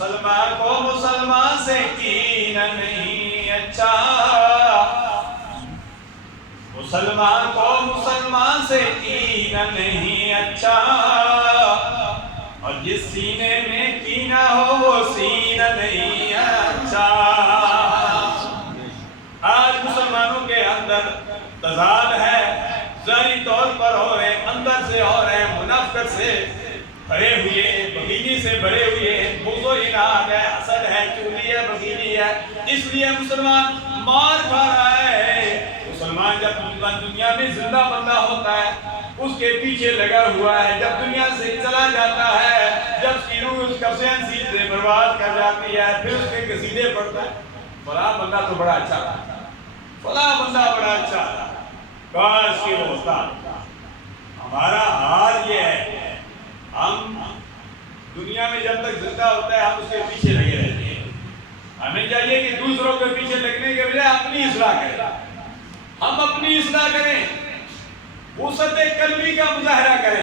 مسلمان کو مسلمان سے کینہ نہیں اچھا، مسلمان کو مسلمان سے کینہ نہیں اچھا، اور جس سینے میں کینہ ہو وہ سینہ نہیں اچھا۔ آج مسلمانوں کے اندر تضاد ہے، ظاہری طور پر ہو رہے، اندر سے ہو رہے، منافقت سے بھرے ہوئے، بغیلی سے بھرے ہوئے، بغض و اناد ہے، حسد ہے، چغلی ہے، بغیلی ہے، اس لیے مسلمان مار کھا رہا ہے۔ مسلمان جب دنیا میں زندہ بندہ ہوتا ہے اس کے پیچھے لگا ہوا ہے، جب دنیا سے چلا جاتا ہے، جب اس کی روح اس کا ذہن سے برباد کر جاتی ہے، پھر اس کے قصیدے پڑھتا ہے، فلاں بندہ تو بڑا اچھا تھا، فلاں بندہ بڑا اچھا تھا، کاش کہ وہ ہوتا۔ ہمارا حال یہ ہے، ہم دنیا میں جب تک زندہ ہوتا ہے ہم اس کے پیچھے لگے رہتے ہیں۔ ہمیں چاہیے کہ دوسروں کے پیچھے لگنے کے بجائے اپنی اصلاح کریں، ہم اپنی اصلاح کریں، وسعت قلبی کا مظاہرہ کریں۔